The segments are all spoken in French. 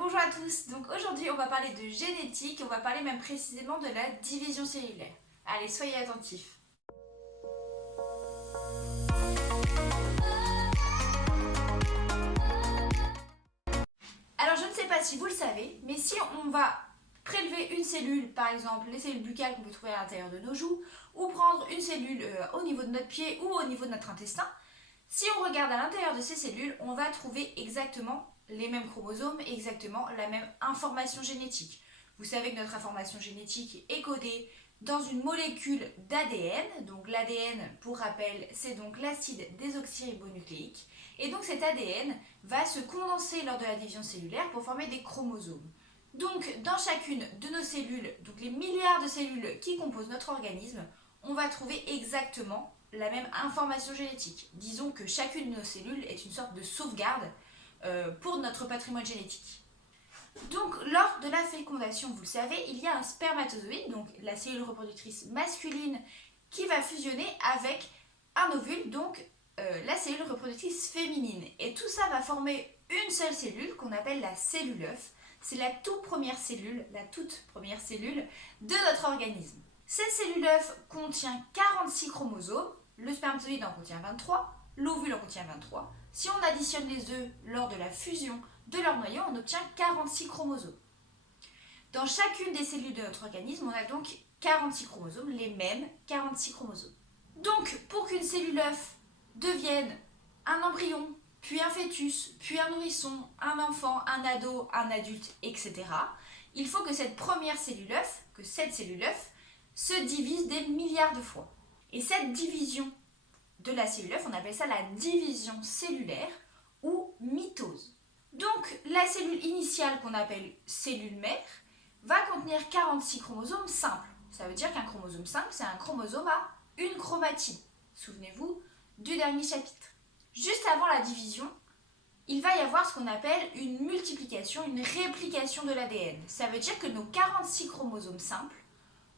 bonjour à tous. Donc aujourd'hui on va parler de génétique, on va parler même précisément de la division cellulaire. Allez, soyez attentifs. Alors je ne sais pas si vous le savez, mais si on va prélever une cellule, par exemple les cellules buccales qu'on peut trouver à l'intérieur de nos joues, ou prendre une cellule au niveau de notre pied ou au niveau de notre intestin, si on regarde à l'intérieur de ces cellules, on va trouver exactement les mêmes chromosomes, exactement la même information génétique. Vous savez que notre information génétique est codée dans une molécule d'ADN. Donc l'ADN, pour rappel, c'est donc l'acide désoxyribonucléique. Et donc cet ADN va se condenser lors de la division cellulaire pour former des chromosomes. Donc dans chacune de nos cellules, donc les milliards de cellules qui composent notre organisme, on va trouver exactement la même information génétique. Disons que chacune de nos cellules est une sorte de sauvegarde pour notre patrimoine génétique. Donc lors de la fécondation, vous le savez, il y a un spermatozoïde, donc la cellule reproductrice masculine, qui va fusionner avec un ovule, donc la cellule reproductrice féminine. Et tout ça va former une seule cellule qu'on appelle la cellule œuf. C'est la toute première cellule de notre organisme. Cette cellule œuf contient 46 chromosomes, le spermatozoïde en contient 23, l'ovule en contient 23. Si on additionne les œufs lors de la fusion de leur noyau, on obtient 46 chromosomes. Dans chacune des cellules de notre organisme, on a donc 46 chromosomes, les mêmes 46 chromosomes. Donc, pour qu'une cellule œuf devienne un embryon, puis un fœtus, puis un nourrisson, un enfant, un ado, un adulte, etc., il faut que cette première cellule œuf, que cette cellule œuf, se divise des milliards de fois. Et cette division de la cellule œuf, on appelle ça la division cellulaire ou mitose. Donc la cellule initiale qu'on appelle cellule mère va contenir 46 chromosomes simples. Ça veut dire qu'un chromosome simple, c'est un chromosome à une chromatide. Souvenez-vous du dernier chapitre. Juste avant la division, il va y avoir ce qu'on appelle une multiplication, une réplication de l'ADN. Ça veut dire que nos 46 chromosomes simples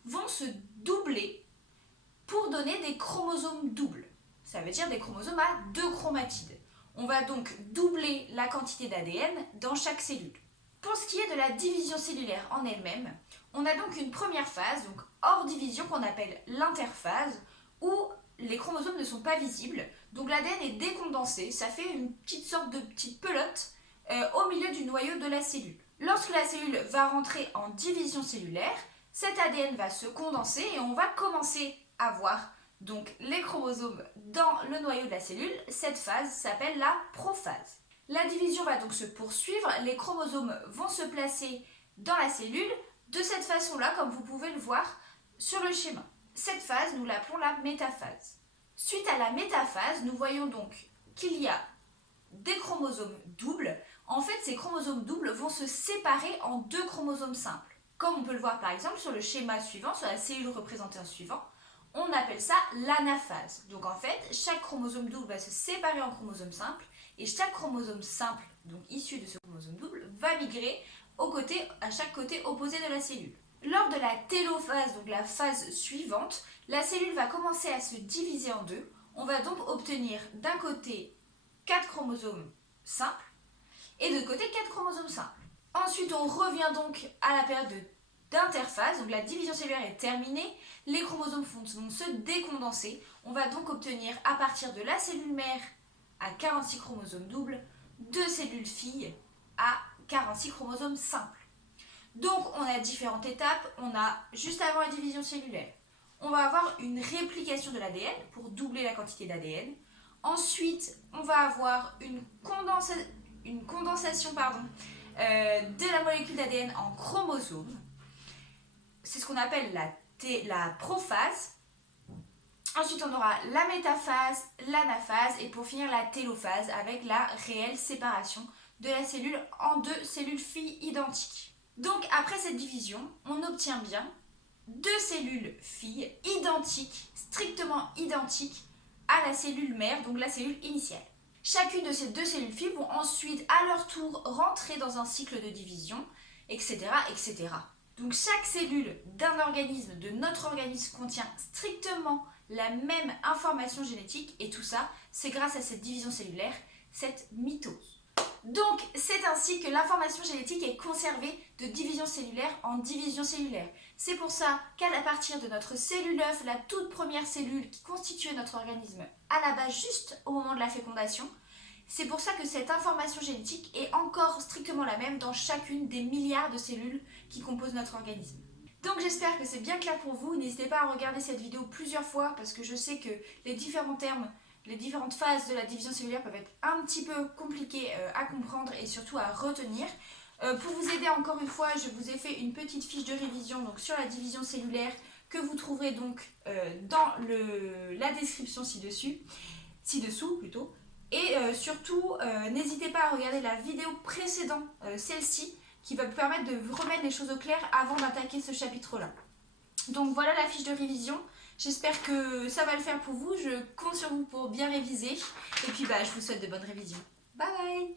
vont se doubler pour donner des chromosomes doubles. Ça veut dire des chromosomes à deux chromatides. On va donc doubler la quantité d'ADN dans chaque cellule. Pour ce qui est de la division cellulaire en elle-même, on a donc une première phase, donc hors division, qu'on appelle l'interphase, où les chromosomes ne sont pas visibles, donc l'ADN est décondensé, ça fait une petite sorte de petite pelote au milieu du noyau de la cellule. Lorsque la cellule va rentrer en division cellulaire, cet ADN va se condenser et on va commencer à voir donc les chromosomes dans le noyau de la cellule. Cette phase s'appelle la prophase. La division va donc se poursuivre, les chromosomes vont se placer dans la cellule de cette façon-là, comme vous pouvez le voir sur le schéma. Cette phase, nous l'appelons la métaphase. Suite à la métaphase, nous voyons donc qu'il y a des chromosomes doubles. En fait, ces chromosomes doubles vont se séparer en deux chromosomes simples. Comme on peut le voir par exemple sur le schéma suivant, sur la cellule représentée suivant, on appelle ça l'anaphase. Donc en fait, chaque chromosome double va se séparer en chromosomes simples et chaque chromosome simple, donc issu de ce chromosome double, va migrer à chaque côté opposé de la cellule. Lors de la télophase, donc la phase suivante, la cellule va commencer à se diviser en deux. On va donc obtenir d'un côté 4 chromosomes simples et de l'autre côté 4 chromosomes simples. Ensuite, on revient donc à la période d'interphase, donc la division cellulaire est terminée, les chromosomes vont se décondenser. On va donc obtenir à partir de la cellule mère à 46 chromosomes doubles, deux cellules filles à 46 chromosomes simples. Donc on a différentes étapes, on a juste avant la division cellulaire, on va avoir une réplication de l'ADN pour doubler la quantité d'ADN. Ensuite, on va avoir une condensation de la molécule d'ADN en chromosomes. C'est ce qu'on appelle la prophase. Ensuite, on aura la métaphase, l'anaphase et pour finir la télophase avec la réelle séparation de la cellule en deux cellules filles identiques. Donc après cette division, on obtient bien deux cellules filles identiques, strictement identiques à la cellule mère, donc la cellule initiale. Chacune de ces deux cellules filles vont ensuite à leur tour rentrer dans un cycle de division, etc. etc. Donc chaque cellule d'un organisme, de notre organisme, contient strictement la même information génétique et tout ça, c'est grâce à cette division cellulaire, cette mitose. Donc, c'est ainsi que l'information génétique est conservée de division cellulaire en division cellulaire. C'est pour ça qu'à partir de notre cellule œuf, la toute première cellule qui constituait notre organisme à la base juste au moment de la fécondation, c'est pour ça que cette information génétique est encore strictement la même dans chacune des milliards de cellules qui composent notre organisme. Donc j'espère que c'est bien clair pour vous. N'hésitez pas à regarder cette vidéo plusieurs fois parce que je sais que les différents termes, les différentes phases de la division cellulaire peuvent être un petit peu compliquées à comprendre et surtout à retenir. Pour vous aider encore une fois, je vous ai fait une petite fiche de révision donc, sur la division cellulaire que vous trouverez donc dans la description ci-dessous plutôt. Et surtout, n'hésitez pas à regarder la vidéo précédente, celle-ci, qui va vous permettre de vous remettre les choses au clair avant d'attaquer ce chapitre-là. Donc voilà la fiche de révision. J'espère que ça va le faire pour vous. Je compte sur vous pour bien réviser. Et puis je vous souhaite de bonnes révisions. Bye bye!